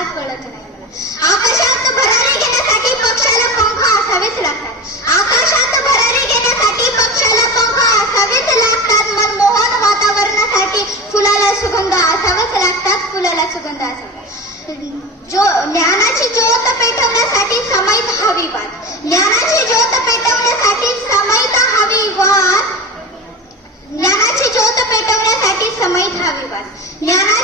मला कळत नाही. आकाशात भरारी घेण्यासाठी पक्षाला पंख असावेच लागतात. आकाशात भरारी घेण्यासाठी पक्षाला पंख असावेच लागतात. मनमोहन वातावरणासाठी फुलाला सुगंध असावेच लागतात. फुलाला सुगंध असावा. जो ज्ञानाची ज्योत पेटवण्यासाठी समैत हवी वाद ज्ञानाची ज्योत पेटवण्यासाठी समैत हवी वाद ज्ञानाची ज्योत पेटवण्यासाठी समैत हवी वाद ज्ञाना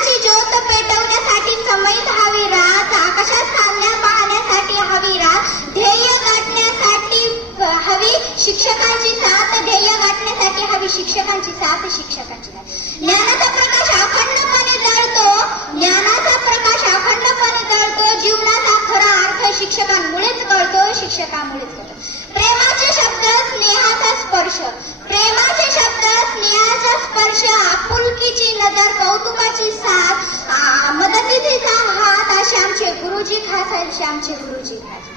शिक्षकांची साथ ध्येय गाठण्यासाठी हवी शिक्षकांची साथ शिक्षकांची साथ ज्ञानाचा प्रकाश अखंडपणे जळतो ज्ञानाचा प्रकाश अखंडपणे जळतो जीवनाचा खरा अर्थ शिक्षकांमुळेच कळतो शिक्षकांमुळेच कळतो प्रेमाचे शब्द स्नेहाचा स्पर्श. प्रेमाचे शब्द स्नेहाचा स्पर्श आपुलकीची नजर कौतुकाची साथ मदतीचा हात असे आमचे गुरुजी खास असे आमचे गुरुजी खास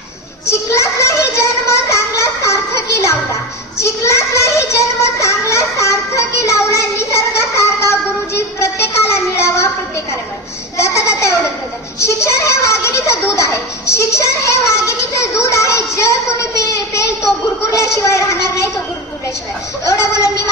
चिखलातलाही जन्म लावला चिखलातलाही जन्म चांगला सार्थकी लावला निसर्गासारखा गुरुजी प्रत्येकाला मिळावा प्रत्येकाला मिळावा जाता जाता एवढं शिक्षण हे वाघिणीचं दूध आहे. शिक्षण हे वाघिणीचं दूध आहे. जे कोणी पेल तो गुरगुरल्याशिवाय राहणार नाही तो गुरगुरल्याशिवाय एवढं बोलून मी